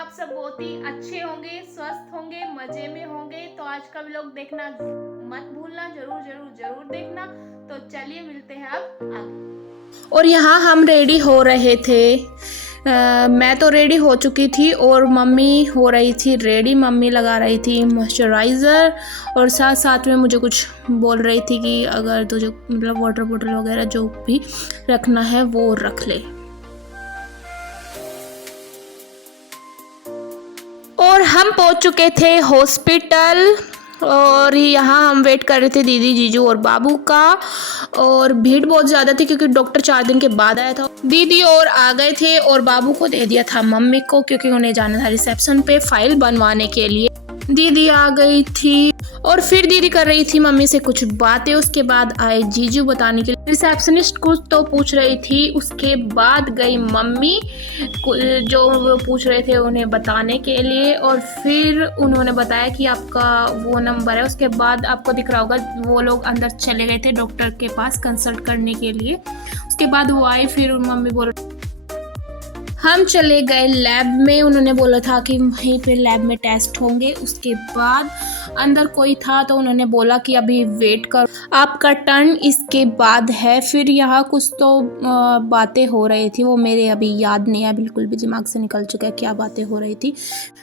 आप सब बहुत ही अच्छे होंगे, स्वस्थ होंगे, मज़े में होंगे। तो आज का व्लॉग देखना मत भूलना, ज़रूर ज़रूर ज़रूर देखना। तो चलिए मिलते हैं अब आगे। और यहाँ हम रेडी हो रहे थे। मैं तो रेडी हो चुकी थी और मम्मी हो रही थी रेडी। मम्मी लगा रही थी मॉइस्चराइज़र और साथ साथ में मुझे कुछ बोल रही थी कि अगर तुझे मतलब वाटर बॉटल वगैरह जो भी रखना है वो रख ले। और हम पहुंच चुके थे हॉस्पिटल और यहाँ हम वेट कर रहे थे दीदी, जीजू और बाबू का। और भीड़ बहुत ज़्यादा थी क्योंकि डॉक्टर 4 दिन के बाद आया था। दीदी और आ गए थे और बाबू को दे दिया था मम्मी को क्योंकि उन्हें जाना था रिसेप्शन पे फाइल बनवाने के लिए। दीदी आ गई थी और फिर दीदी कर रही थी मम्मी से कुछ बातें। उसके बाद आए जीजू बताने के लिए। रिसेप्शनिस्ट कुछ तो पूछ रही थी, उसके बाद गई मम्मी जो वो पूछ रहे थे उन्हें बताने के लिए। और फिर उन्होंने बताया कि आपका वो नंबर है। उसके बाद आपको दिख रहा होगा वो लोग अंदर चले गए थे डॉक्टर के पास कंसल्ट करने के लिए। उसके बाद वो आए, फिर मम्मी बोल हम चले गए लैब में। उन्होंने बोला था कि वहीं पे लैब में टेस्ट होंगे। उसके बाद अंदर कोई था तो उन्होंने बोला कि अभी वेट करो, आपका टर्न इसके बाद है। फिर यहाँ कुछ तो बातें हो रही थी, वो मेरे अभी याद नहीं है, बिल्कुल भी दिमाग से निकल चुका है क्या बातें हो रही थी।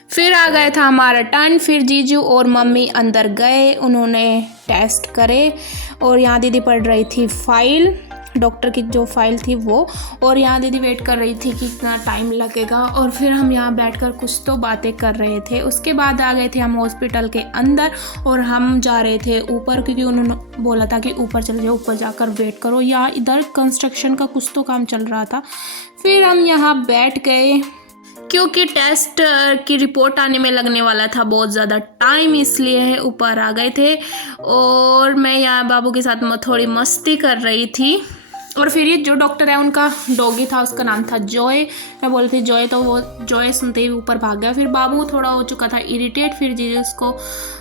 फिर आ गया था हमारा टर्न। फिर जीजू और मम्मी अंदर गए, उन्होंने टेस्ट करे और यहाँ दीदी पढ़ रही थी फाइल, डॉक्टर की जो फाइल थी वो। और यहाँ दीदी वेट कर रही थी कि कितना टाइम लगेगा। और फिर हम यहाँ बैठकर कुछ तो बातें कर रहे थे। उसके बाद आ गए थे हम हॉस्पिटल के अंदर और हम जा रहे थे ऊपर क्योंकि उन्होंने बोला था कि ऊपर चले जाओ, ऊपर जाकर वेट करो। यहाँ इधर कंस्ट्रक्शन का कुछ तो काम चल रहा था। फिर हम यहाँ बैठ गए क्योंकि टेस्ट की रिपोर्ट आने में लगने वाला था बहुत ज़्यादा टाइम, इसलिए ऊपर आ गए थे। और मैं यहाँ बाबू के साथ थोड़ी मस्ती कर रही थी। और फिर ये जो डॉक्टर है उनका डॉगी था, उसका नाम था जॉय। मैं बोली थी जॉय, तो वो जॉय सुनते ही ऊपर भाग गया। फिर बाबू थोड़ा हो चुका था इरिटेट, फिर जीजू उसको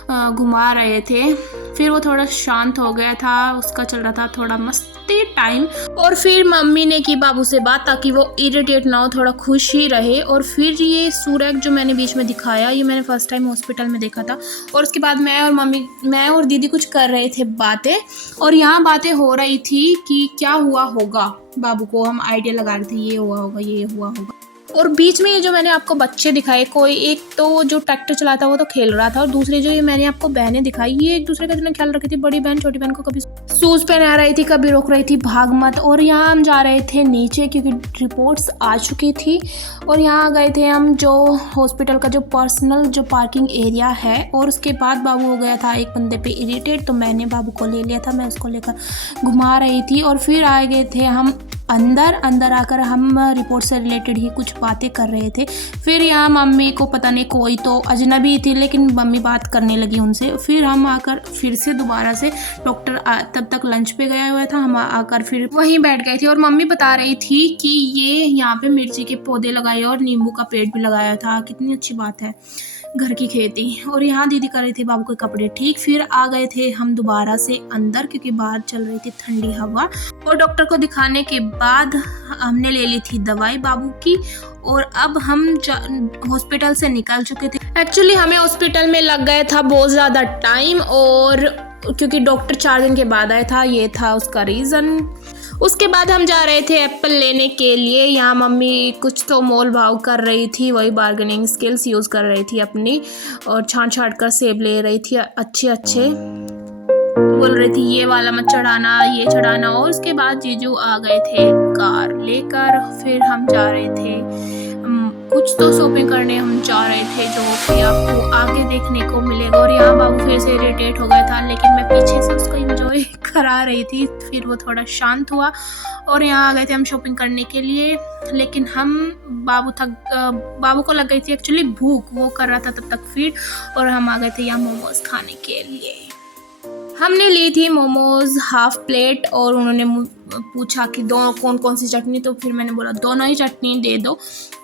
घुमा रहे थे। फिर वो थोड़ा शांत हो गया था, उसका चल रहा था थोड़ा मस्ती टाइम। और फिर मम्मी ने की बाबू से बात ताकि वो इरिटेट ना हो, थोड़ा खुश ही रहे। और फिर ये सूरज जो मैंने बीच में दिखाया, ये मैंने फर्स्ट टाइम हॉस्पिटल में देखा था। और उसके बाद मैं और दीदी कुछ कर रहे थे बातें। और यहाँ बातें हो रही थी कि क्या हुआ होगा बाबू को, हम आइडिया लगा रहे थे ये हुआ होगा, ये हुआ होगा। और बीच में ये जो मैंने आपको बच्चे दिखाए, कोई एक तो जो ट्रैक्टर चलाता वो तो खेल रहा था, और दूसरे जो ये मैंने आपको बहनें दिखाई, ये एक दूसरे का इतना ख्याल रखी थी। बड़ी बहन छोटी बहन को कभी शूज पहना रही थी, कभी रोक रही थी भाग मत। और यहाँ हम जा रहे थे नीचे क्योंकि रिपोर्ट्स आ चुकी थी। और यहाँ गए थे हम जो हॉस्पिटल का जो पर्सनल जो पार्किंग एरिया है। और उसके बाद बाबू हो गया था एक बंदे पे इरिटेट, तो मैंने बाबू को ले लिया था, मैं उसको लेकर घुमा रही थी। और फिर आ गए थे हम अंदर आकर हम रिपोर्ट से रिलेटेड ही कुछ बातें कर रहे थे। फिर यहाँ मम्मी को पता नहीं कोई तो अजनबी थी, लेकिन मम्मी बात करने लगी उनसे। फिर हम आकर फिर से दोबारा से डॉक्टर तब तक लंच पे गया हुआ था, हम आकर फिर वहीं बैठ गए थे। और मम्मी बता रही थी कि ये यहाँ पे मिर्ची के पौधे लगाए और नींबू का पेड़ भी लगाया था, कितनी अच्छी बात है, घर की खेती। और यहाँ दीदी कर रही थी बाबू के कपड़े ठीक। फिर आ गए थे हम दोबारा से अंदर क्योंकि बाहर चल रही थी ठंडी हवा। और डॉक्टर को दिखाने के बाद हमने ले ली थी दवाई बाबू की। और अब हम हॉस्पिटल से निकल चुके थे। एक्चुअली हमें हॉस्पिटल में लग गया था बहुत ज़्यादा टाइम, और क्योंकि डॉक्टर 4 दिन के बाद आया था, ये था उसका रीज़न। उसके बाद हम जा रहे थे एप्पल लेने के लिए। यहाँ मम्मी कुछ तो मोल भाव कर रही थी, वही बार्गेनिंग स्किल्स यूज़ कर रही थी अपनी, और छांट कर सेब ले रही थी अच्छे बोल रही थी ये वाला मत चढ़ाना, ये चढ़ाना। और उसके बाद जीजू आ गए थे कार लेकर। फिर हम जा रहे थे कुछ तो शॉपिंग करने हम जा रहे थे, जो कि आपको आगे देखने को मिलेगा। और यहाँ बाबू फिर से इरिटेट हो गया था, लेकिन मैं पीछे से उसको एंजॉय करा रही थी। फिर वो थोड़ा शांत हुआ और यहाँ आ गए थे हम शॉपिंग करने के लिए। लेकिन बाबू को लग गई थी एक्चुअली भूख, वो कर रहा था तब तक फीड। और हम आ गए थे यहाँ मोमोज खाने के लिए। हमने ली थी मोमोज हाफ प्लेट। और उन्होंने पूछा कि कौन कौन सी चटनी, तो फिर मैंने बोला दोनों ही चटनी दे दो।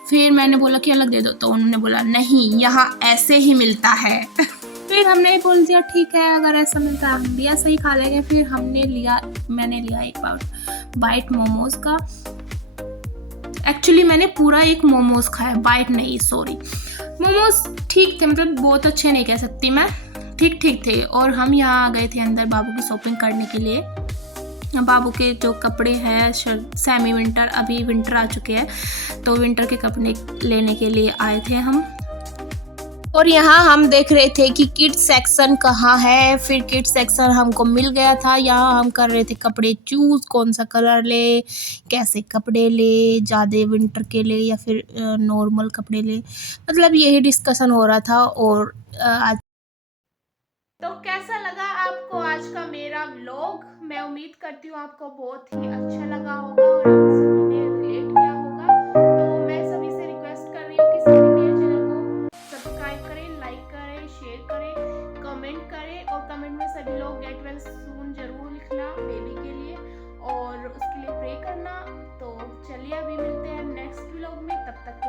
फिर मैंने बोला कि अलग दे दो, तो उन्होंने बोला नहीं, यहाँ ऐसे ही मिलता है। फिर हमने बोल दिया ठीक है, अगर ऐसा मिलता है हम भी ऐसा ही खा लेंगे। फिर मैंने लिया एक बाइट मोमोज का। एक्चुअली मैंने पूरा एक मोमोज खाया, बाइट नहीं, सॉरी। मोमोज ठीक थे, मतलब बहुत अच्छे नहीं कह सकती मैं, ठीक ठीक थे। और हम यहाँ आ गए थे अंदर बाबू की शॉपिंग करने के लिए। बाबू के जो कपड़े हैं सेमी विंटर, अभी विंटर आ चुके हैं तो विंटर के कपड़े लेने के लिए आए थे हम। और यहाँ हम देख रहे थे कि किड्स सेक्शन कहाँ है। फिर किड्स सेक्शन हमको मिल गया था। यहाँ हम कर रहे थे कपड़े चूज़, कौन सा कलर ले, कैसे कपड़े ले, ज़्यादा विंटर के ले या फिर नॉर्मल कपड़े ले, मतलब यही डिस्कशन हो रहा था। और आज तो कैसा लगा आपको आज का मेरा व्लॉग? मैं उम्मीद करती हूँ आपको बहुत ही अच्छा लगा होगा और आप सभी ने रिलेट किया होगा। तो मैं सभी से रिक्वेस्ट कर रही हूँ कि सभी मेरे चैनल को सब्सक्राइब करें, लाइक करें, शेयर करें, कमेंट करें और कमेंट में सभी लोग गेट वेल सून जरूर लिखना बेबी के लिए और उसके लिए प्रे करना। तो चलिए अभी मिलते हैं नेक्स्ट व्लॉग में, तब तक